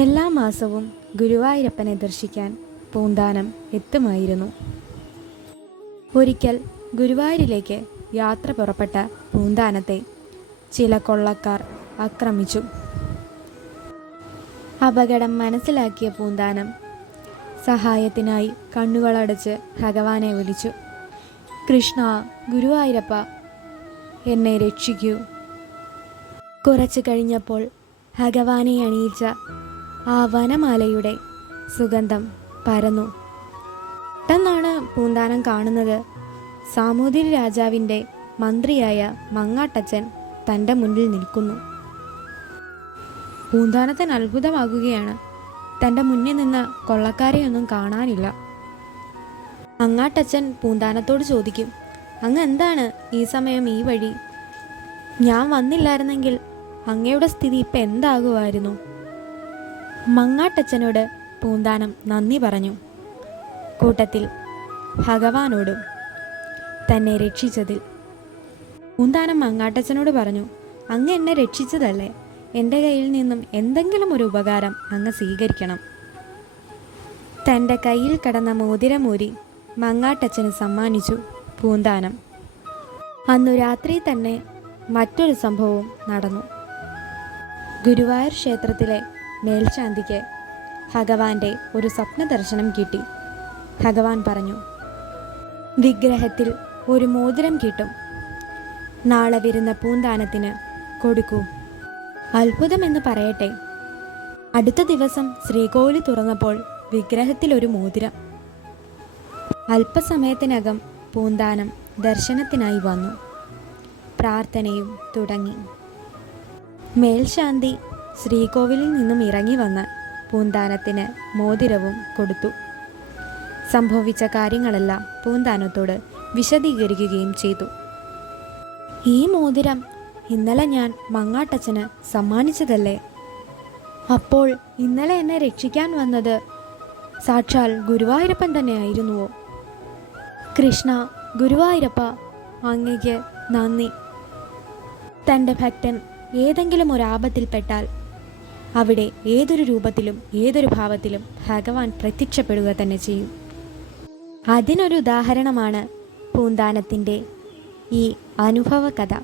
എല്ലാ മാസവും ഗുരുവായൂരപ്പനെ ദർശിക്കാൻ പൂന്താനം എത്തുമായിരുന്നു. ഒരിക്കൽ ഗുരുവായൂരിലേക്ക് യാത്ര പുറപ്പെട്ട പൂന്താനത്തെ ചില കൊള്ളക്കാർ ആക്രമിച്ചു. അപകടം മനസ്സിലാക്കിയ പൂന്താനം സഹായത്തിനായി കണ്ണുകളടച്ച് ഭഗവാനെ വിളിച്ചു. കൃഷ്ണ, ഗുരുവായൂരപ്പ, എന്നെ രക്ഷിക്കൂ. കുറച്ചു കഴിഞ്ഞപ്പോൾ ഭഗവാനെ അണിയിച്ച ആ വനമാലയുടെ സുഗന്ധം പരന്നു. പെട്ടെന്നാണ് പൂന്താനം കാണുന്നത്, സാമൂതിരി രാജാവിൻ്റെ മന്ത്രിയായ മങ്ങാട്ടച്ചൻ തൻ്റെ മുന്നിൽ നിൽക്കുന്നു. പൂന്താനത്തിന് അത്ഭുതമാകുകയാണ്. തൻ്റെ മുന്നിൽ നിന്ന് കൊള്ളക്കാരെയൊന്നും കാണാനില്ല. മങ്ങാട്ടച്ചൻ പൂന്താനത്തോട് ചോദിക്കും, അങ്ങ് എന്താണ് ഈ സമയം ഈ വഴി? ഞാൻ വന്നില്ലായിരുന്നെങ്കിൽ അങ്ങയുടെ സ്ഥിതി ഇപ്പം എന്താകുമായിരുന്നു? മങ്ങാട്ടച്ചനോട് പൂന്താനം നന്ദി പറഞ്ഞു. കൂട്ടത്തിൽ ഭഗവാനോടും തന്നെ രക്ഷിച്ചതിൽ. പൂന്താനം മങ്ങാട്ടച്ചനോട് പറഞ്ഞു, അങ്ങ് എന്നെ രക്ഷിച്ചതല്ലേ, എൻ്റെ കയ്യിൽ നിന്നും എന്തെങ്കിലും ഒരു ഉപകാരം അങ്ങ് സ്വീകരിക്കണം. തൻ്റെ കയ്യിൽ കിടന്ന മോതിരമൂരി മങ്ങാട്ടച്ചന് സമ്മാനിച്ചു പൂന്താനം. അന്നു രാത്രി തന്നെ മറ്റൊരു സംഭവവും നടന്നു. ഗുരുവായൂർ ക്ഷേത്രത്തിലെ മേൽശാന്തിക്ക് ഭഗവാന്റെ ഒരു സ്വപ്ന ദർശനം കിട്ടി. ഭഗവാൻ പറഞ്ഞു, വിഗ്രഹത്തിൽ ഒരു മോതിരം കിട്ടും, നാളെ വരുന്ന പൂന്താനത്തിന് കൊടുക്കൂ. അത്ഭുതമെന്ന് പറയട്ടെ, അടുത്ത ദിവസം ശ്രീകോവിൽ തുറന്നപ്പോൾ വിഗ്രഹത്തിൽ ഒരു മോതിരം. അല്പസമയത്തിനകം പൂന്താനം ദർശനത്തിനായി വന്നു. പ്രാർത്ഥനയും തുടങ്ങി. മേൽശാന്തി ശ്രീകോവിലിൽ നിന്നും ഇറങ്ങി വന്ന് പൂന്താനത്തിന് മോതിരവും കൊടുത്തു. സംഭവിച്ച കാര്യങ്ങളെല്ലാം പൂന്താനത്തോട് വിശദീകരിക്കുകയും ചെയ്തു. ഈ മോതിരം ഇന്നലെ ഞാൻ മങ്ങാട്ടച്ചന് സമ്മാനിച്ചതല്ലേ? അപ്പോൾ ഇന്നലെ എന്നെ രക്ഷിക്കാൻ വന്നത് സാക്ഷാൽ ഗുരുവായൂരപ്പൻ തന്നെയായിരുന്നുവോ? കൃഷ്ണ, ഗുരുവായൂരപ്പ, അങ്ങയ്ക്ക് നന്ദി. തൻ്റെ ഭക്തൻ ഏതെങ്കിലും ഒരു ആപത്തിൽപ്പെട്ടാൽ അവിടെ ഏതൊരു രൂപത്തിലും ഏതൊരു ഭാവത്തിലും ഭഗവാൻ പ്രത്യക്ഷപ്പെടുക തന്നെ ചെയ്യും. അതിനൊരു ഉദാഹരണമാണ് പൂന്താനത്തിൻ്റെ ഈ അനുഭവ കഥ.